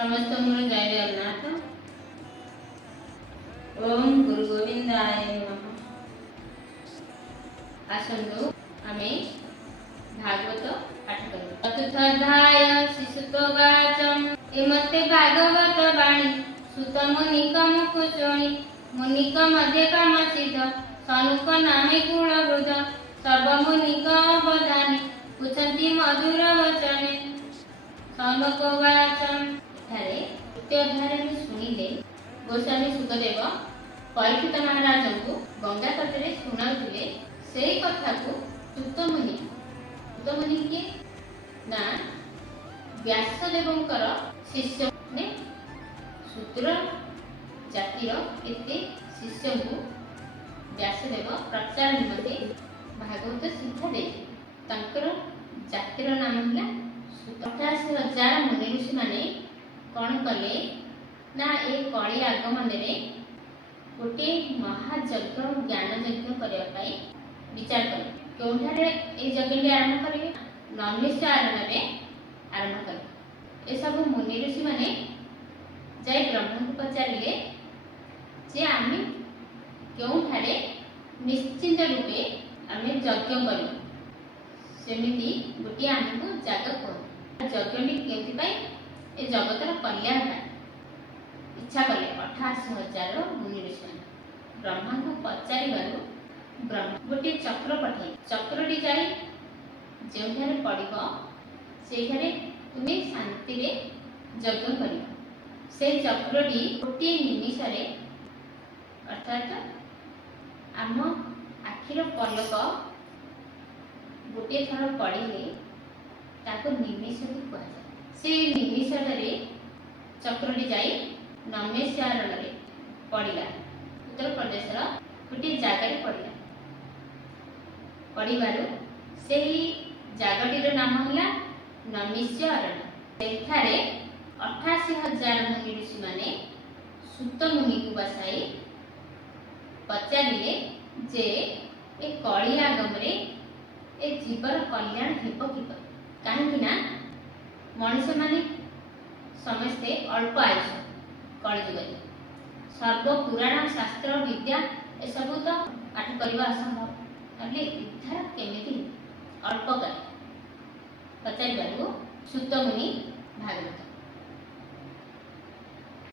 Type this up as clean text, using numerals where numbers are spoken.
समस्त मोर जय जगन्नाथ। ओम गुरु गोविंदाय नमः। आसंतु आमे भागवत पाठ करू। चतुर्थाध्याय शिशुत्ववाचम्। एमते भागवत वाणी सुत मुनिक मुख शोणी। मुनिक मध्ये काम सिद्ध सनुक नामे गुण वृद्ध। सर्व मुनिक अवधाने पूछन्ति मधुर वचने। सनुक वाचम्। एठारे तृतीय अध्याय में सुनिले गोस्वामी सुखदेव परीक्षित महाराज को गंगा तटरे शुणाउथिले। सेई कथा को सुत मुनि के ना व्यासदेवंकर शिष्य ने शूद्र जातिर एते शिष्य को व्यासदेव प्रचार निमंते भागवत शिक्षा दे। तांकर जातिर नाम होला 88,000 मुनि ऋषि माने कौन कले ना ए कली आगमन रे गोटे महायज्ञ ज्ञान यज्ञ करने पाई विचार कले। क्योंठारे ए यज्ञ आरंभ करेंगे नैमिष आरण में आरंभ करेंगे। ए सब मुनि ऋषि माने जाय ब्रह्मा को पचारिले जे आमे क्योंठारे निश्चिंत रूपे आमे यज्ञ करू सेमिति गोटे आमको जागा को यज्ञ केति पाई ए जगतर कल्याण इच्छा कले 88,000 मुनि ऋषि ब्रह्मा को पचारि ब्रह्मा गोटे चक्र पठे चक्रटी जाई जेठारे पड़िबो सेठारे तुमे शांति रे यज्ञ करियो। से चक्रटी गोटे निमिष रे अर्थात आम आखिर पलक गोटे थर पड़िले ताको निमिष कहै। से निमिष रे चक्रटी जाई नमेश्यारण रे पड़िला। उत्तर प्रदेश रा गोटे जगह पड़िला। पड़िबारु सेही जगटीर नाम होला नमेश्यारण। सेठारे 88,000 मुनि ऋषि माने सुत मुनि को बसाई पचारिले जे ए कली आगम रे ए जीवर कल्याण हेबो किपर। काहेकि ना मनुष्य माने समस्ते अल्प आयुष कलिजुग सर्व पुराण शास्त्र विद्या ए सब तो पाठ करवा असंभव ताले उद्धार केमिति अल्प काल पचारिबारु सुत मुनि भागवत